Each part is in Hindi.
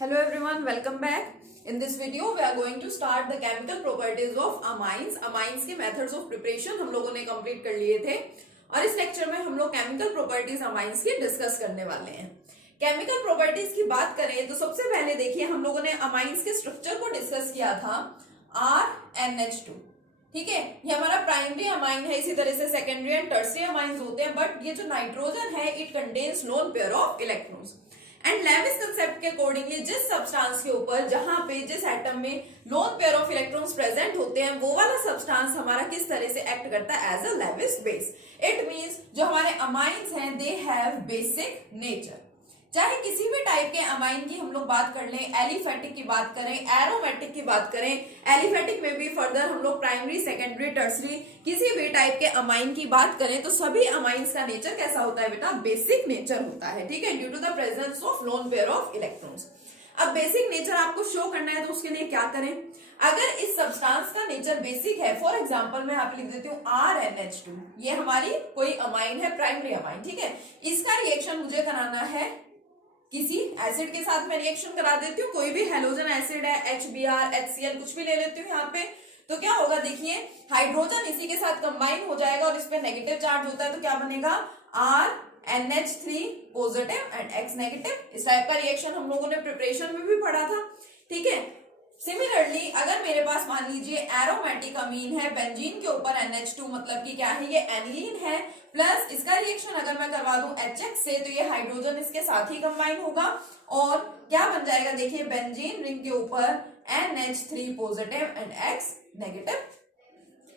Hello everyone, welcome back. In this video, we are going to start the chemical properties of amines. Amines के methods of preparation हम लोगों ने complete कर लिए थे और इस लेक्चर में हम लोग chemical properties amines की डिस्कस करने वाले हैं. केमिकल प्रॉपर्टीज की बात करें तो सबसे पहले देखिए हम लोगों ने अमाइंस के स्ट्रक्चर को डिस्कस किया था RNH2. ठीक है, ये हमारा प्राइमरी अमाइन है. इसी तरह से सेकेंडरी एंड टर्सरी अमाइंस होते हैं, बट ये जो नाइट्रोजन है it contains lone pair of electrons. And Lewis concept के अकॉर्डिंगली जिस सब्सटेंस के ऊपर जहां पे जिस एटम में lone pair of electrons present होते हैं वो वाला सब्सटेंस हमारा किस तरह से एक्ट करता है as a Lewis base. It means जो हमारे अमाइंस हैं दे हैव बेसिक नेचर. चाहे किसी भी टाइप के अमाइन की हम लोग बात कर लें, एलिफेटिक की बात करें, एरोमेटिक की बात करें, एलिफेटिक में भी फर्दर हम लोग प्राइमरी, सेकेंडरी, टर्सरी किसी भी टाइप के अमाइन की बात करें तो सभी अमाइंस का नेचर कैसा होता है बेटा? बेसिक नेचर होता है. ठीक है, due to the presence of lone pair of electrons. अब बेसिक नेचर आपको शो करना है तो उसके लिए क्या करें? अगर इस सब्सटेंस का नेचर बेसिक है, फॉर एग्जांपल मैं यहाँ पे लिख देती हूँ RNH2, ये हमारी कोई अमाइन है, प्राइमरी अमाइन. ठीक है, इसका रिएक्शन मुझे कराना है किसी एसिड के साथ. मैं रिएक्शन करा देती हूँ, कोई भी हेलोजन एसिड है, HBr, HCl कुछ भी ले लेती हूँ यहाँ पे. तो क्या होगा देखिए, हाइड्रोजन इसी के साथ कंबाइन हो जाएगा और इस पे नेगेटिव चार्ज होता है तो क्या बनेगा? RNH3 positive and X negative. इस टाइप का रिएक्शन हम लोगों ने प्रिपरेशन में भी पढ़ा था. ठीक है, सिमिलरली अगर मेरे पास मान लीजिए एरोमेटिक अमीन है, बेंजीन के ऊपर NH2 मतलब कि क्या है, ये एनिलीन है, प्लस इसका रिएक्शन अगर मैं करवा दूं HX से तो ये हाइड्रोजन इसके साथ ही कंबाइन होगा और क्या बन जाएगा देखिए, बेंजीन रिंग के ऊपर NH3 positive and X negative.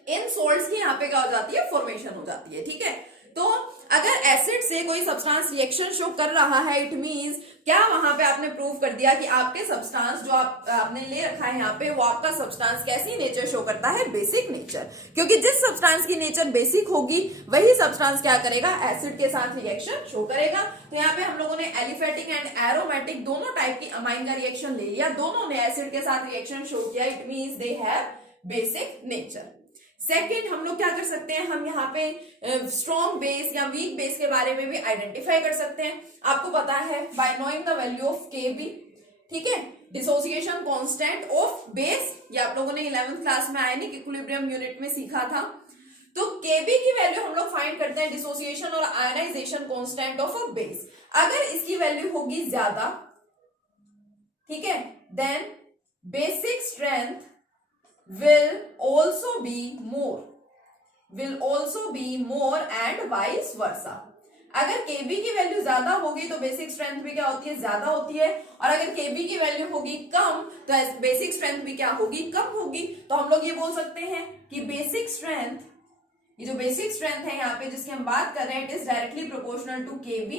In salts की यहाँ पे क्या हो जाती है? फॉर्मेशन हो जाती है. ठीक है, तो अगर एसिड से कोई सब्सटेंस रिएक्शन शो कर रहा है, इट मींस क्या वहां पे आपने प्रूव कर दिया कि आपके सब्सटेंस जो आपने ले रखा है यहाँ पे वो आपका सब्सटेंस कैसी नेचर शो करता है? Basic nature. क्योंकि जिस सब्सटेंस की नेचर बेसिक होगी वही सब्सटेंस क्या करेगा? एसिड के साथ रिएक्शन शो करेगा. तो यहाँ पे हम लोगों ने एलिफेटिक एंड एरोमेटिक दोनों टाइप की अमाइन का रिएक्शन ले लिया, दोनों ने एसिड के साथ रिएक्शन शो किया. It means they have basic nature. Second हम लोग क्या कर सकते हैं, हम यहाँ पे स्ट्रॉन्ग बेस या वीक बेस के बारे में भी आइडेंटिफाई कर सकते हैं. आपको पता है bye knowing the value of Kb. ठीक है, डिसोसिएशन कांस्टेंट ऑफ बेस, ये आप लोगों ने 11th क्लास में आयनिक इक्विलिब्रियम यूनिट में सीखा था. तो Kb की वैल्यू हम लोग फाइंड करते हैं डिसोसिएशन और ionization constant of a base. अगर इसकी वैल्यू होगी ज्यादा, ठीक है, then basic strength will also be more and vice versa. अगर Kb की वैल्यू ज्यादा होगी तो बेसिक स्ट्रेंथ भी क्या होती है? ज्यादा होती है. और अगर Kb की वैल्यू होगी कम तो बेसिक स्ट्रेंथ भी क्या होगी? कम होगी. तो हम लोग ये बोल सकते हैं कि बेसिक स्ट्रेंथ, ये जो बेसिक स्ट्रेंथ है यहाँ पे जिसकी हम बात कर रहे हैं, it is directly proportional to Kb.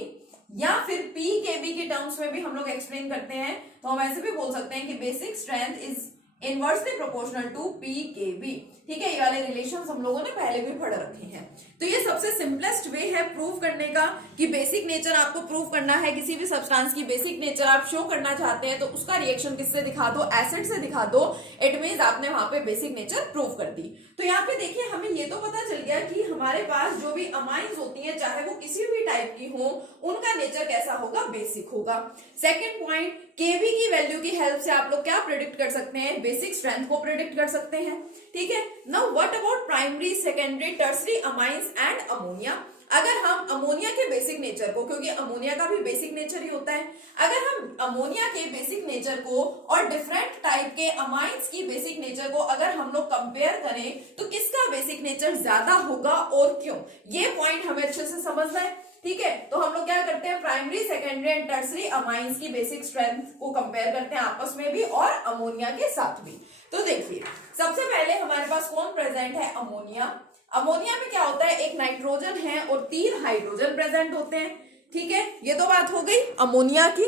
या फिर Pkb के टर्म्स में भी हम लोग एक्सप्लेन करते हैं तो हम ऐसे भी बोल सकते हैं कि basic strength is inversely proportional to Pkb. ठीक है, ये वाले रिलेशंस हम लोगों ने पहले भी पढ़ रखे हैं. तो ये सबसे सिंपलेस्ट वे है प्रूव करने का कि बेसिक नेचर आपको प्रूव करना है. किसी भी सब्सटेंस की बेसिक नेचर आप शो करना चाहते हैं तो उसका रिएक्शन किससे दिखा दो? एसिड से दिखा दो. इट मींस आपने वहां पे बेसिक नेचर प्रूव कर दी. तो यहाँ पे देखिए हमें ये तो पता चल गया कि हमारे पास जो भी अमाइंस होती है चाहे वो किसी भी टाइप की हो, उनका नेचर कैसा होगा? बेसिक होगा. सेकेंड पॉइंट, Kb की वैल्यू की हेल्प से आप लोग क्या प्रेडिक्ट कर सकते हैं? बेसिक स्ट्रेंथ को प्रेडिक्ट कर सकते हैं. ठीक है, now what about primary, secondary, tertiary amines and ammonia. अगर हम अमोनिया के बेसिक नेचर को, क्योंकि अमोनिया का भी बेसिक नेचर ही होता है, अगर हम अमोनिया के बेसिक नेचर को और डिफरेंट टाइप के अमाइंस की बेसिक नेचर को अगर हम लोग कंपेयर करें तो किसका बेसिक नेचर ज्यादा होगा और क्यों? ये पॉइंट हमें अच्छे से समझना है. ठीक है, तो हम लोग क्या करते हैं? Primary, secondary and tertiary amines की बेसिक स्ट्रेंथ को कंपेयर करते हैं आपस में भी और अमोनिया के साथ भी. तो देखिए सबसे पहले हमारे पास कौन प्रेजेंट है? अमोनिया. अमोनिया में क्या होता है? एक नाइट्रोजन है और 3 हाइड्रोजन प्रेजेंट होते हैं. ठीक है, ये तो बात हो गई अमोनिया की.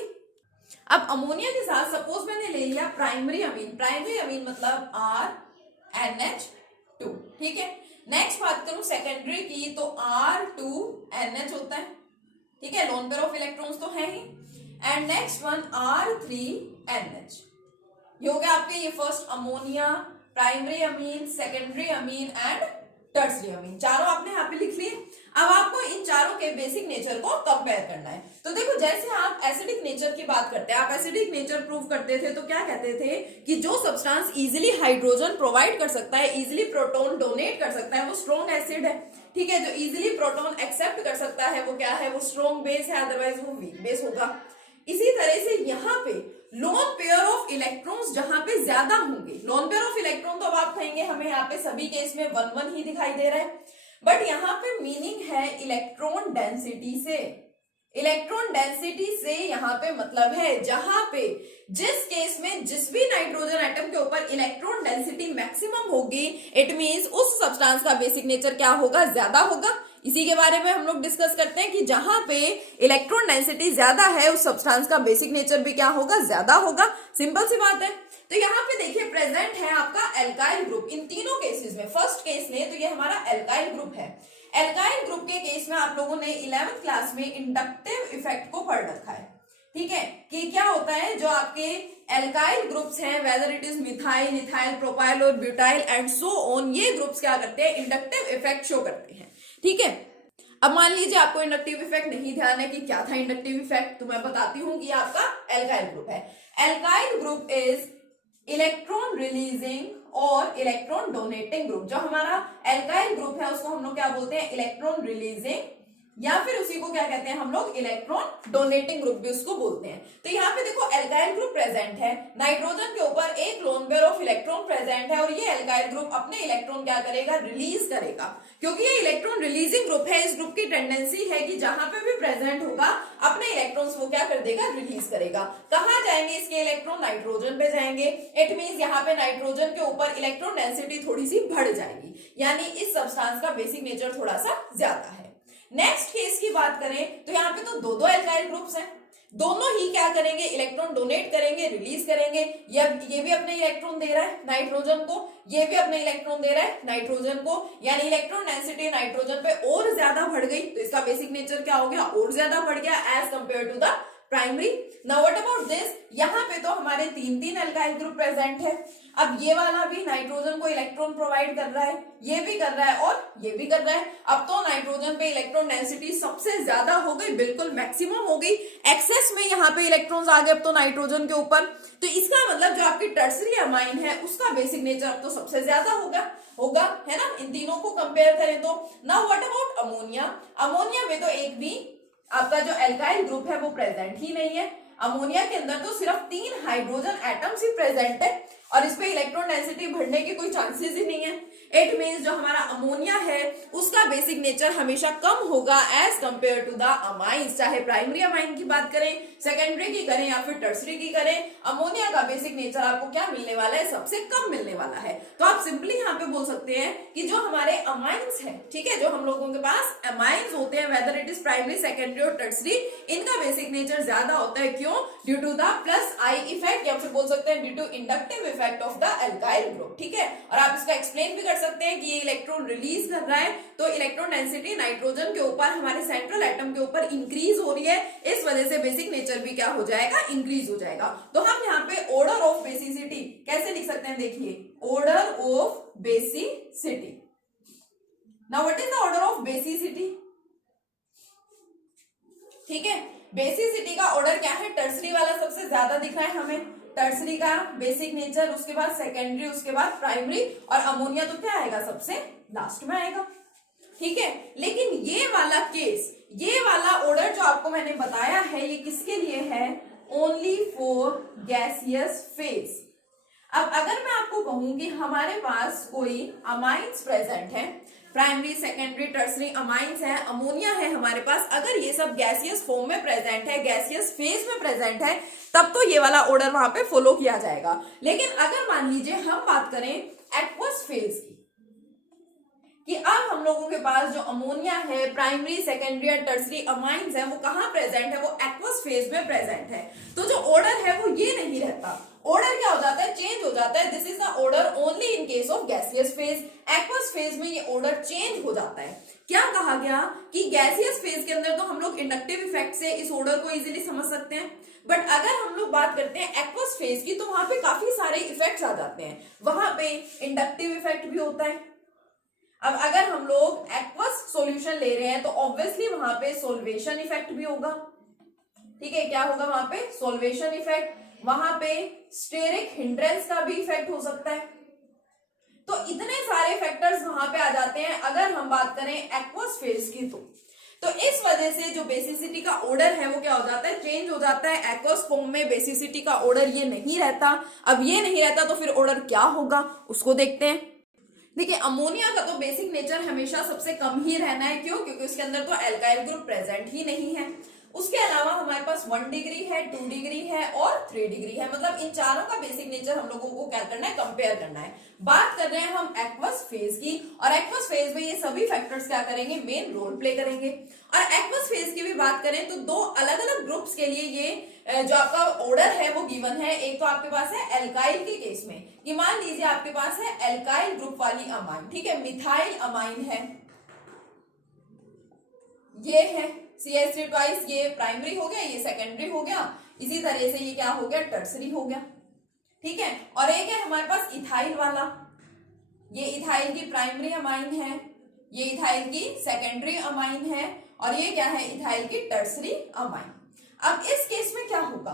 अब अमोनिया के साथ सपोज मैंने ले लिया प्राइमरी अमीन. प्राइमरी अमीन मतलब RNH2. ठीक है, नेक्स्ट बात करूं सेकेंडरी की तो R2NH होता है. ठीक है, लोन पेयर ऑफ इलेक्ट्रॉन्स तो है ही. And next one R3NH. ये हो गया आपके ये first ammonia, primary amine, secondary amine and tertiary amine. चारों आपने यहाँ पे लिख लिए. अब आपको इन चारों के बेसिक नेचर को कंपेयर करना है। तो देखो, जैसे आप एसिडिक नेचर की बात करते हैं, आप एसिडिक नेचर प्रूव करते थे तो क्या कहते थे कि जो सब्सटेंस इजीली हाइड्रोजन प्रोवाइड कर सकता है, इजीली प्रोटॉन डोनेट कर सकता है, वो स्ट्रॉन्ग एसिड है। ठीक है, जो इजीली प्रोटॉन एक्सेप्ट कर सकता है वो क्या है, वो स्ट्रॉन्ग बेस है, अदरवाइज वो वीक बेस होगा। इसी तरह से यहाँ पे लोन पेयर ऑफ इलेक्ट्रॉन्स जहां पे ज्यादा होंगे, लोन पेयर ऑफ इलेक्ट्रॉन तो अब आप कहेंगे हमें यहाँ पे सभी केस में 1-1 ही दिखाई दे रहा है, बट यहाँ पे मीनिंग है इलेक्ट्रॉन डेंसिटी से। इलेक्ट्रॉन डेंसिटी से यहाँ पे मतलब है जहां पे जिस केस में जिस भी नाइट्रोजन एटम के ऊपर इलेक्ट्रॉन डेंसिटी मैक्सिमम होगी, इट मींस उस सब्सटेंस का बेसिक नेचर क्या होगा, ज्यादा होगा। इसी के बारे में हम लोग डिस्कस करते हैं कि जहां पे इलेक्ट्रॉन डेंसिटी ज्यादा है उस सब्सटेंस का बेसिक नेचर भी क्या होगा, ज्यादा होगा। सिंपल सी बात है। तो यहाँ पे देखिए प्रेजेंट है आपका एल्काइल ग्रुप इन तीनों केसेस में। फर्स्ट केस में तो ये हमारा एल्काइल ग्रुप है। एल्काइल ग्रुप के केस में आप लोगों ने 11th क्लास में इंडक्टिव इफेक्ट को पढ़ रखा है। ठीक है, कि क्या होता है जो आपके एल्काइल ग्रुप्स हैं, whether it is methyl, ethyl, propyl और ब्यूटाइल एंड सो ऑन, ये ग्रुप्स क्या करते हैं, इंडक्टिव इफेक्ट शो करते हैं। ठीक है, अब मान लीजिए आपको इंडक्टिव इफेक्ट नहीं ध्यान है कि क्या था इंडक्टिव इफेक्ट, तो मैं बताती हूं कि आपका एल्काइल ग्रुप है। Alkyl group is electron releasing और इलेक्ट्रॉन डोनेटिंग ग्रुप। जो हमारा एल्काइल ग्रुप है उसको हम लोग क्या बोलते हैं, इलेक्ट्रॉन रिलीजिंग, या फिर उसी को क्या कहते हैं हम लोग, इलेक्ट्रॉन डोनेटिंग ग्रुप भी उसको बोलते हैं। तो यहाँ पे देखो एल्काइल ग्रुप प्रेजेंट है, नाइट्रोजन के ऊपर एक loan pair of electron present है और ये एल्काइल ग्रुप अपने इलेक्ट्रॉन क्या करेगा, रिलीज करेगा। क्योंकि ये इलेक्ट्रॉन रिलीजिंग ग्रुप है, इस ग्रुप की टेंडेंसी है कि जहां पे भी प्रेजेंट होगा अपने इलेक्ट्रॉन्स वो क्या कर देगा, रिलीज करेगा। कहाँ जाएंगे इसके इलेक्ट्रॉन, नाइट्रोजन पे जाएंगे। इट मींस यहाँ पे नाइट्रोजन के ऊपर इलेक्ट्रॉन डेंसिटी थोड़ी सी बढ़ जाएगी, यानी इस सब्सटेंस का बेसिक नेचर थोड़ा सा ज्यादा है। नेक्स्ट केस की बात करें तो यहाँ पे तो दो एल्काइल ग्रुप्स हैं, दोनों ही क्या करेंगे, इलेक्ट्रॉन डोनेट करेंगे, रिलीज करेंगे। ये भी अपने इलेक्ट्रॉन दे रहा है नाइट्रोजन को, ये भी अपने इलेक्ट्रॉन दे रहा है नाइट्रोजन को, यानी इलेक्ट्रॉन डेंसिटी नाइट्रोजन पे और ज्यादा बढ़ गई, तो इसका बेसिक नेचर क्या हो गया, और ज्यादा बढ़ गया as compare to the primary. Now what about this, यहाँ पे तो हमारे 3 एल्काइल ग्रुप प्रेजेंट है। अब ये वाला भी नाइट्रोजन को इलेक्ट्रॉन प्रोवाइड कर रहा है, ये भी कर रहा है और ये भी कर रहा है। अब तो नाइट्रोजन पे इलेक्ट्रॉन डेंसिटी सबसे ज्यादा हो गई, बिल्कुल मैक्सिमम हो गई, एक्सेस में यहाँ पे इलेक्ट्रॉन्स आ गए अब तो नाइट्रोजन के ऊपर। तो इसका मतलब जो आपकी टर्सरी अमाइन है उसका बेसिक नेचर अब तो सबसे ज्यादा होगा है ना, इन तीनों को कंपेयर करें तो। Now what about ammonia, ammonia में तो एक भी आपका जो एल्काइल ग्रुप है वो प्रेजेंट ही नहीं है। अमोनिया के अंदर तो सिर्फ 3 हाइड्रोजन एटम्स ही प्रेजेंट है और इस पे इलेक्ट्रॉन डेंसिटी बढ़ने के कोई चांसेस ही नहीं है। इट मींस जो हमारा अमोनिया है उसका बेसिक नेचर हमेशा कम होगा as compare to the amines. चाहे प्राइमरी अमाइन की बात करें, सेकेंडरी की करें या फिर टर्सरी की करें, अमोनिया का बेसिक नेचर आपको क्या मिलने वाला है, सबसे कम मिलने वाला है। तो आप सिंपली यहाँ पे बोल सकते हैं कि जो हमारे अमाइंस है, ठीक है, जो हम लोगों के पास अमाइंस होते हैं, whether it is primary, secondary और टर्सरी, इनका बेसिक नेचर ज्यादा होता है। क्यों? Due to the plus I effect, या फिर बोल सकते हैं due to inductive effect of the alkyl group. ठीक है, और आप इसका एक्सप्लेन भी कर सकते हैं कि ये इलेक्ट्रॉन रिलीज कर रहा है तो इलेक्ट्रॉन डेंसिटी नाइट्रोजन के ऊपर, हमारे सेंट्रल एटम के ऊपर इंक्रीज हो रही है, इस वजह से बेसिक नेचर भी क्या हो जाएगा, इंक्रीज हो जाएगा। तो हम यहाँ पे ऑर्डर ऑफ बेसिसिटी कैसे लिख सकते हैं, देखिए order of basicity. Now what is the order of basicity? ठीक है, बेसिसिटी का ऑर्डर क्या है, टर्सरी वाला सबसे ज्यादा दिख रहा है हमें, टर्सरी का बेसिक नेचर, उसके बाद सेकेंडरी, उसके बाद प्राइमरी, और अमोनिया तो क्या आएगा, सबसे लास्ट में आएगा। ठीक है, लेकिन ये वाला केस, ये वाला ऑर्डर जो आपको मैंने बताया है, ये किसके लिए है, ओनली फॉर गैसियस फेज। अब अगर मैं आपको कहूं कि हमारे पास कोई अमाइंस प्रेजेंट है, प्राइमरी, सेकेंडरी, टर्सरी अमाइंस है, अमोनिया है हमारे पास, अगर ये सब गैसियस फॉर्म में प्रेजेंट है, गैसियस फेज में प्रेजेंट है, तब तो ये वाला ऑर्डर वहां पे फॉलो किया जाएगा। लेकिन अगर मान लीजिए हम बात करें एक्वस फेज की, कि अब हम लोगों के पास जो अमोनिया है, प्राइमरी, सेकेंडरी और टर्सरी अमाइंस है, वो कहाँ प्रेजेंट है, वो एक्वस फेज में प्रेजेंट है। तो जो ऑर्डर है वो ये नहीं रहता, ऑर्डर क्या हो जाता है, चेंज हो जाता है। This is the order only in case of gaseous phase. Aqueous phase में ये ऑर्डर चेंज हो जाता है। क्या कहा गया कि गैसियस फेज के अंदर तो हम लोग इंडक्टिव इफेक्ट से इस ऑर्डर को इजीली समझ सकते हैं, बट अगर हम लोग बात करते हैं एक्वस फेज की, तो वहां पे काफी सारे इफेक्ट्स आ जाते हैं। वहां पे इंडक्टिव इफेक्ट भी होता है, अब अगर हम लोग एक्वस सॉल्यूशन ले रहे हैं तो ऑब्वियसली वहां पे सोल्वेशन इफेक्ट भी होगा, ठीक है, क्या होगा वहां पे, सोल्वेशन इफेक्ट, वहां पे स्टेरिक हिंड्रेंस का भी इफेक्ट हो सकता है। तो इतने सारे फैक्टर्स वहां पे आ जाते हैं अगर हम बात करें एक्वस फेज की। तो इस वजह से जो बेसिसिटी का ऑर्डर है वो क्या हो जाता है, चेंज हो जाता है। एक्वस फॉर्म में बेसिसिटी का ऑर्डर ये नहीं रहता। अब ये नहीं रहता तो फिर ऑर्डर क्या होगा उसको देखते हैं। देखिए अमोनिया का तो बेसिक नेचर हमेशा सबसे कम ही रहना है, क्यों, क्योंकि उसके अंदर तो एल्काइल ग्रुप प्रेजेंट ही नहीं है। उसके अलावा हमारे पास 1 डिग्री है, 2 डिग्री है और 3 डिग्री है, मतलब इन चारों का बेसिक नेचर हम लोगों को क्या करना है, कंपेयर करना है। बात कर रहे हैं हम एक्वस फेज की, और एक्वस फेज में ये सभी फैक्टर्स क्या करेंगे, मेन रोल प्ले करेंगे। और एक्वस फेज की भी बात करें तो दो अलग अलग ग्रुप्स के लिए ये जो आपका ऑर्डर है वो गिवन है। एक तो आपके पास है एल्काइल के केस में, कि मान लीजिए आपके पास है एल्काइल ग्रुप वाली अमाइन, ठीक है, मिथाइल अमाइन है, ये है CH3 ट्वाइस, ये प्राइमरी हो गया, ये सेकेंडरी हो गया, इसी तरह से ये क्या हो गया, टर्सरी हो गया, ठीक है। और एक है हमारे पास इथाइल वाला, ये इथाइल की प्राइमरी अमाइन है, ये इथाइल की सेकेंडरी अमाइन है, और ये क्या है, इथाइल की टर्सरी अमाइन। अब इस केस में क्या होगा,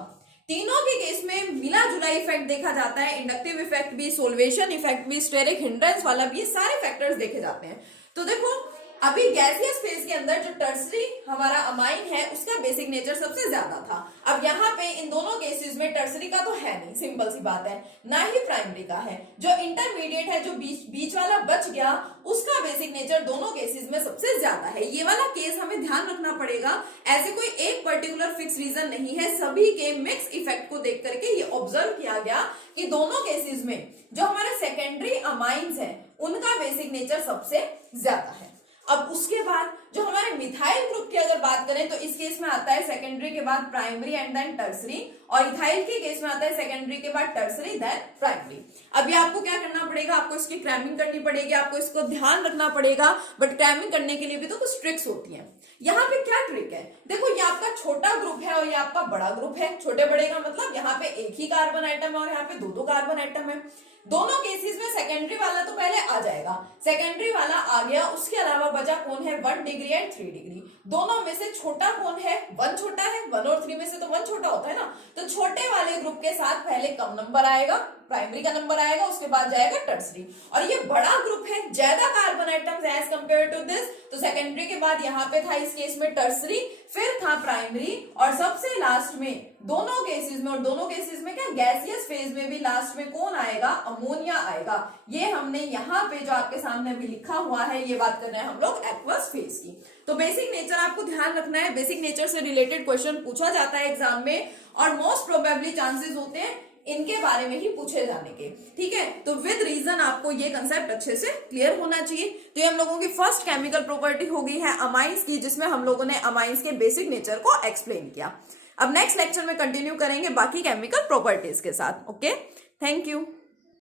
तीनों के केस में मिला जुला इफेक्ट देखा जाता है, इंडक्टिव इफेक्ट भी, सोल्वेशन इफेक्ट भी, स्टेरिक हिंड्रेंस वाला भी, ये सारे फैक्टर्स देखे जाते हैं। तो देखो अभी गैसियस फेज के अंदर जो टर्सरी हमारा अमाइन है उसका बेसिक नेचर सबसे ज्यादा था। अब यहाँ पे इन दोनों केसेस में टर्सरी का तो है नहीं, सिंपल सी बात है, ना ही प्राइमरी का है। जो इंटरमीडिएट है, जो बीच वाला बच गया, उसका बेसिक नेचर दोनों केसेस में सबसे ज्यादा है। ये वाला केस हमें ध्यान रखना पड़ेगा, ऐसे कोई एक पर्टिकुलर फिक्स रीजन नहीं है, सभी के मिक्स इफेक्ट को देख करके ये ऑब्जर्व किया गया कि दोनों केसेस में जो हमारे सेकेंडरी अमाइंस है उनका बेसिक नेचर सबसे ज्यादा है। अब उसके बाद जो हमारे मिथाइल ग्रुप की अगर बात करें तो इस केस में आता है सेकेंडरी के बाद प्राइमरी एंड देन टर्सरी, और इथाइल के केस में आता है सेकेंडरी के बाद टर्सरी देन प्राइमरी। अभी आपको क्या करना पड़ेगा, आपको इसकी क्रैमिंग करनी पड़ेगी, आपको इसको ध्यान रखना पड़ेगा, बट क्रैमिंग करने के लिए भी तो कुछ ट्रिक्स होती है। यहाँ पे क्या ट्रिक है, देखो ये आपका छोटा ग्रुप है और ये आपका बड़ा ग्रुप है। छोटे बड़े का मतलब यहाँ पे एक ही कार्बन आइटम है और यहाँ पे दो कार्बन आइटम है। दोनों केसेस में सेकेंडरी वाला तो पहले आ जाएगा, सेकेंडरी वाला आ गया, उसके अलावा बचा कौन है, 1 डिग्री एंड 3 डिग्री। दोनों में से छोटा कौन है, 1 छोटा है, 1 और 3 में से तो 1 छोटा होता है ना। तो छोटे वाले ग्रुप के साथ पहले कम नंबर आएगा, प्राइमरी का नंबर आएगा, उसके बाद जाएगा टर्सरी। और ये बड़ा ग्रुप है, ज्यादा carbon atoms as compare to this, तो सेकेंडरी के बाद यहाँ पे था इस केस में टर्सरी, फिर था प्राइमरी, और सबसे लास्ट में दोनों केसेस में, और दोनों केसेस में क्या, गैसियस फेज में भी लास्ट में कौन आएगा, अमोनिया आएगा। ये हमने यहाँ पे जो आपके सामने भी लिखा हुआ है, ये बात कर रहे हैं हम लोग एक्वस फेज की। तो बेसिक नेचर आपको ध्यान रखना है, बेसिक नेचर से रिलेटेड क्वेश्चन पूछा जाता है एग्जाम में, और मोस्ट प्रोबेबली चांसेस होते हैं इनके बारे में ही पूछे जाने के, ठीक है। तो विद रीजन आपको ये कंसेप्ट अच्छे से क्लियर होना चाहिए। तो ये हम लोगों की फर्स्ट केमिकल प्रॉपर्टी हो गई है अमाइंस की, जिसमें हम लोगों ने अमाइंस के बेसिक नेचर को एक्सप्लेन किया। अब नेक्स्ट लेक्चर में कंटिन्यू करेंगे बाकी केमिकल प्रॉपर्टीज के साथ। Okay, thank you.